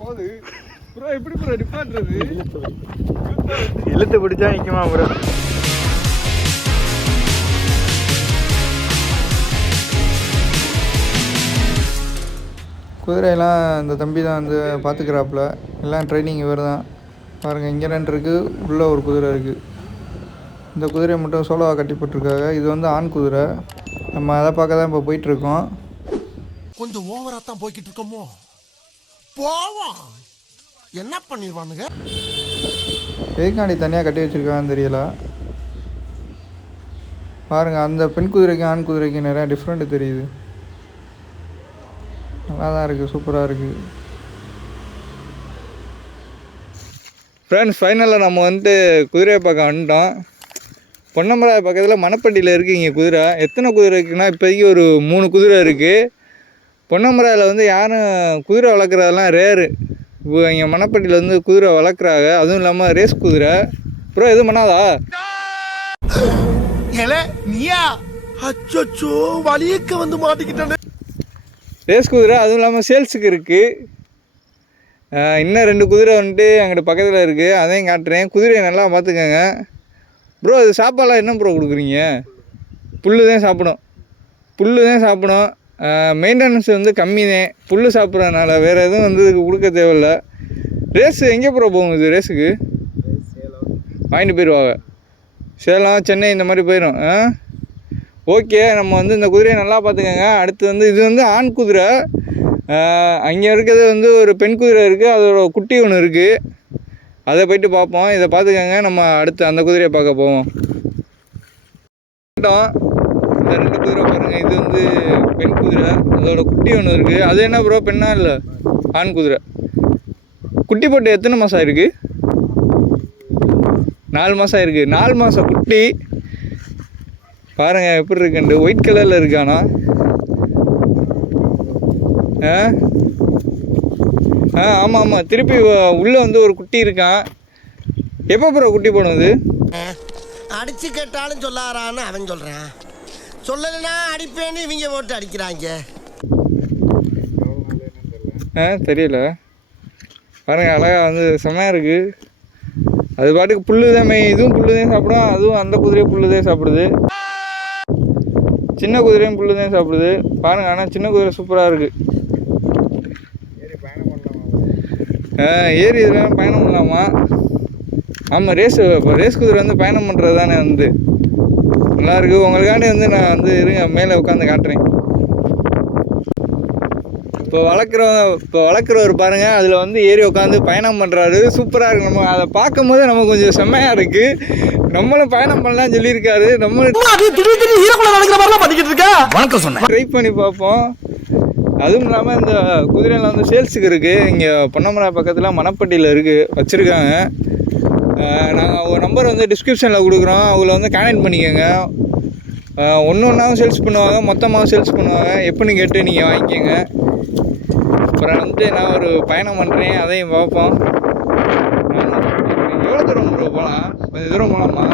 போகுது ப்ரோ. எப்படி ப்ரோ நிப்பாட்டுறது? இழுத்து பிடிச்சா நிற்குமா ப்ரோ? குதிரையெல்லாம் இந்த தம்பி தான் வந்து பார்த்துக்கிறாப்புல. எல்லாம் ட்ரைனிங் இவர் தான். பாருங்கள், இங்கே 2 இருக்குது, உள்ளே ஒரு குதிரை இருக்குது. இந்த குதிரையை மட்டும் சோலோவாக கட்டி போட்டிருக்காங்க. இது வந்து ஆண் குதிரை. நம்ம அதை பார்க்க தான் இப்போ போயிட்டுருக்கோம். கொஞ்சம் ஓவராக தான் போய்கிட்டு இருக்கோமோ? போவோம், என்ன பண்ணிடுவானுங்க? எதுக்காண்டி தனியாக கட்டி வச்சுருக்காங்கன்னு தெரியல. பாருங்கள், அந்த பெண் குதிரைக்கும் ஆண் குதிரைக்கும் நிறையா டிஃப்ரெண்ட்டு தெரியுது. நல்லா தான் இருக்குது, சூப்பராக இருக்குது. ஃப்ரெண்ட்ஸ், ஃபைனலில் நம்ம வந்துட்டு குதிரையை பார்க்க வந்துட்டோம். பொன்னமராவதி பக்கத்தில் மணப்பட்டியில் இருக்குது இங்கே குதிரை. எத்தனை குதிரை இருக்குன்னா இப்போதைக்கு ஒரு 3 குதிரை இருக்குது. பொன்னமராவில் வந்து யாரும் குதிரை வளர்க்குறதெல்லாம் ரேரு. இப்போ இங்கே மணப்பட்டியில் வந்து குதிரை வளர்க்குறாங்க. அதுவும் இல்லாமல் ரேஸ் குதிரை. ப்ரோ எதுவும் பண்ணாதா? அச்சோ, வலியக்க வந்து மாட்டிக்கிட்டே. ரேஸ் குதிரை, அதுவும் இல்லாமல் சேல்ஸுக்கு இருக்குது. இன்னும் 2 குதிரை வந்துட்டு அங்கிட்ட பக்கத்தில் இருக்குது, அதையும் காட்டுறேன். குதிரையை நல்லா பார்த்துக்கோங்க ப்ரோ. இது சாப்பாடெலாம் என்ன ப்ரோ கொடுக்குறீங்க? புல் தான் சாப்பிடும், புல் தான் சாப்பிடும். மெயின்டெனன்ஸ் வந்து கம்மி தான் புல் சாப்பிட்றதுனால. வேறு எதுவும் வந்து இதுக்கு கொடுக்க தேவையில்ல. ரேஸு எங்கே ப்ரோ போகும் இது? ரேஸுக்கு வாங்கிட்டு போயிடுவாங்க. சேலம், சென்னை இந்த மாதிரி போயிடும். ஓகே, நம்ம வந்து இந்த குதிரையை நல்லா பார்த்துக்கோங்க. அடுத்து வந்து இது வந்து ஆண் குதிரை. அங்கே இருக்கிறது வந்து ஒரு பெண் குதிரை இருக்குது, அதோட குட்டி ஒன்று இருக்குது. அதை போய்ட்டு பார்ப்போம். இதை பார்த்துக்கோங்க. நம்ம அடுத்து அந்த குதிரையை பார்க்க போவோம். இந்த 2 குதிரை பாருங்கள். இது வந்து பெண் குதிரை, அதோட குட்டி ஒன்று இருக்குது. அது என்ன ப்ரோ, பெண்ணா இல்லை ஆண் குதிரை? குட்டி போட்டு எத்தனை மாதம் ஆயிருக்கு? 4 மாதம் ஆயிருக்கு. 4 மாதம் குட்டி. பாருங்கள் எப்படி இருக்குன்ட்டு. ஒயிட் கலரில் இருக்கானா? ஆமாம் ஆமாம். திருப்பி உள்ளே வந்து ஒரு குட்டி இருக்கான். எப்போ ப்ரோ குட்டி போடுது? அடிச்சு கேட்டாலும் சொல்லாரான்னு அவன் சொல்கிறான். சொல்லலைன்னா அடிப்பேன்னு இவங்க போட்டு அடிக்கிறாங்க. தெரியல. பாருங்கள், அழகாக வந்து செம்மையாக இருக்குது. அது பாட்டுக்கு புல்லு தான் இதுவும் புல்லு தான் சாப்பிடும். அதுவும் அந்த குதிரையும் புல்லு தான் சாப்பிடுது. சின்ன குதிரையும் புல்லு தான் சாப்பிடுது. பாருங்கள், ஆனால் சின்ன குதிரை சூப்பராக இருக்குது. ஏறி இதெல்லாம் பயணம் பண்ணலாமா? ஆமாம், ரேஸ் குதிரை வந்து பயணம் பண்ணுறது தானே வந்து நல்லாயிருக்கு. உங்களுக்காண்டி வந்து நான் வந்து இருங்க மேலே உட்காந்து காட்டுறேன். இப்போ வளர்க்குறவர் பாருங்கள், அதில் வந்து ஏறி உட்காந்து பயணம் பண்ணுறாரு. சூப்பராக இருக்குது. நம்ம அதை பார்க்கும் போது நமக்கு கொஞ்சம் செம்மையாக இருக்குது. நம்மளும் பயணம் பண்ணலாம்னு சொல்லியிருக்காரு. நம்மளும் ட்ரை பண்ணி பார்ப்போம். அதுவும் இல்லாமல் இந்த குதிரையில் வந்து சேல்ஸுக்கு இருக்குது. இங்கே பொன்னமராவதி பக்கத்தில் மணப்பட்டியில் இருக்குது, வச்சுருக்காங்க. நாங்கள் ஒரு நம்பர் வந்து டிஸ்கிரிப்ஷனில் கொடுக்குறோம். அவங்கள வந்து கான்டாக்ட் பண்ணிக்கோங்க. ஒன்றாவும் சேல்ஸ் பண்ணுவாங்க, மொத்தமாகவும் சேல்ஸ் பண்ணுவாங்க. எப்படின்னு கேட்டு நீங்கள் வாங்கிக்கோங்க. அப்புறம் வந்து நான் ஒரு பயணம் பண்ணுறேன், அதையும் பார்ப்போம். எவ்வளோ தூரம் ப்ரோ போகலாம்? கொஞ்சம் தூரம் போகலாமா?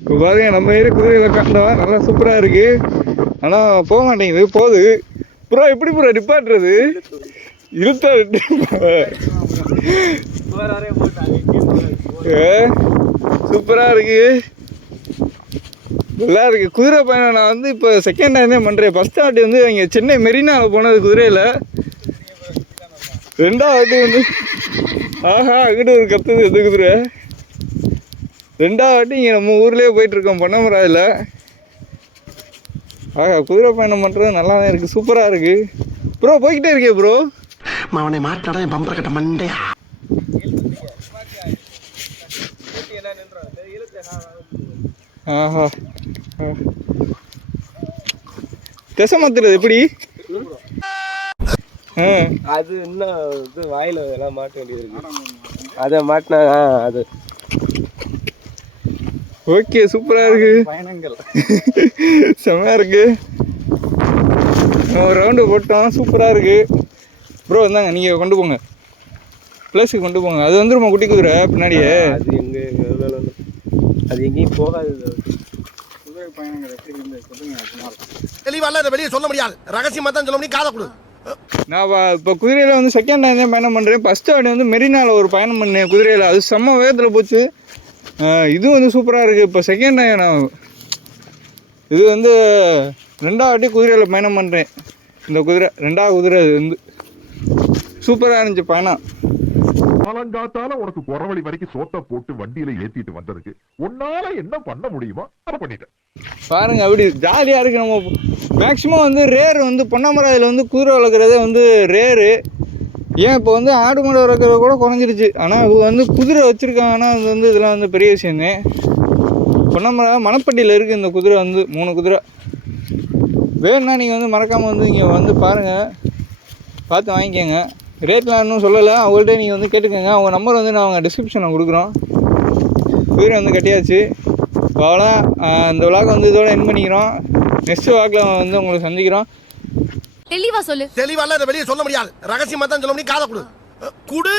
இப்போ பாருங்க, நம்ம ஏறி குதிரையில் உட்காந்தவா நல்லா சூப்பராக இருக்குது. ஆனால் போக மாட்டேங்குது. போகுது ப்ரோ. எப்படி ப்ரோ நிப்பாட்டுறது? இழுத்தா சூப்பராக இருக்குது, நல்லா இருக்குது. குதிரை பயணம் நான் வந்து இப்போ செகண்ட் டைம் தான் பண்ணுறேன். ஃபஸ்ட் வாட்டி வந்து இங்கே சென்னை மெரினாவில் போனது குதிரையில். 2வது வாட்டி வந்து அங்கிட்ட ஒரு கத்துது எந்த குதிரை. 2வது வாட்டி இங்கே நம்ம ஊர்லேயே போயிட்டுருக்கோம் பொன்னமராவில். குதிரை பயணம் பண்ணுறது நல்லா தான் இருக்குது, சூப்பராக இருக்குது. ப்ரோ போய்கிட்டே இருக்கே ப்ரோ. அவனை மாட்டாடா என் பம்பர கட்ட மண்டையா. ஆஹா, திசை மாத்துறது எப்படி? அது இன்னும் இது வாயில் எல்லாம் மாட்ட வேண்டியது இருக்கு. அதை மாட்டினா அது ஓகே சூப்பராக இருக்குது, பயணங்கள். செம்மையாக இருக்குது. ஒரு ரவுண்டு போட்டோம், சூப்பராக இருக்குது. ப்ரோ இருந்தாங்க, நீங்கள் கொண்டு போங்க, ப்ளஸுக்கு கொண்டு போங்க. அது வந்துருமா குட்டி குதிரை பின்னாடியே? அது அது எங்கேயும் போகாது. குதிரை பயணங்கள் எப்படி இருந்து சொல்லுங்க. தெளிவால இதை வெளியே சொல்ல முடியாது, ரகசியமாக தான் சொல்ல முடியும், காதை கொடு. நான் இப்போ குதிரையில் வந்து செகண்ட் டைம் தான் பயணம் பண்ணுறேன். ஃபஸ்ட்டு வாட்டி வந்து மெரினாவில் ஒரு பயணம் பண்ணேன் குதிரையில், அது செம்ம வேகத்தில் போச்சு. இது வந்து சூப்பராக இருக்குது. இப்போ செகண்ட் டைம் நான் இது வந்து 2வது வாட்டி குதிரையில் பயணம் பண்ணுறேன். இந்த குதிரை 2வது குதிரை, அது வந்து சூப்பராக இருந்துச்சு பயணம். காலங்காத்தால உனக்கு குறவழி வரைக்கும் சோத்த போட்டு வண்டியில ஏத்திட்டு வந்ததுக்கு உன்னால என்ன பண்ண முடியுமோ அதை பண்ணிட்டேன். பாருங்க, அப்படி ஜாலியாக இருக்குது. நம்ம மேக்ஸிமம் வந்து ரேர் வந்து பொன்னமராதியில் வந்து குதிரை வளர்க்குறதே வந்து ரேரு. ஏன் இப்போ வந்து ஆடு மாடு வளர்க்குறது கூட குறைஞ்சிருச்சு. ஆனால் அது வந்து குதிரை வச்சுருக்காங்கன்னா அது வந்து இதெல்லாம் வந்து பெரிய விஷயமே. பொன்னமரா மணப்பட்டியில் இருக்குது இந்த குதிரை வந்து 3 குதிரை. வேணும்னா நீங்கள் வந்து மறக்காமல் வந்து இங்கே வந்து பாருங்கள், பார்த்து வாங்கிக்கோங்க. ரேட்லாம் இன்னும் சொல்லலை, அவங்கள்ட்ட நீங்கள் வந்து கேட்டுக்கோங்க. அவங்க நம்பர் வந்து நாங்கள் டிஸ்கிரிப்ஷனில் கொடுக்குறோம். குதிரை வந்து கட்டியாச்சு. அவ்வளோதான், இந்த விளாக் வந்து இதோட என் பண்ணிக்கிறோம். நெக்ஸ்ட் விளாக்ல வந்து உங்களை சந்திக்கிறோம். தெளிவா சொல்லு. தெளிவால இதை வெளியே சொல்ல முடியாது, ரகசியமாக தான் சொல்ல முடியும், காதை கொடு.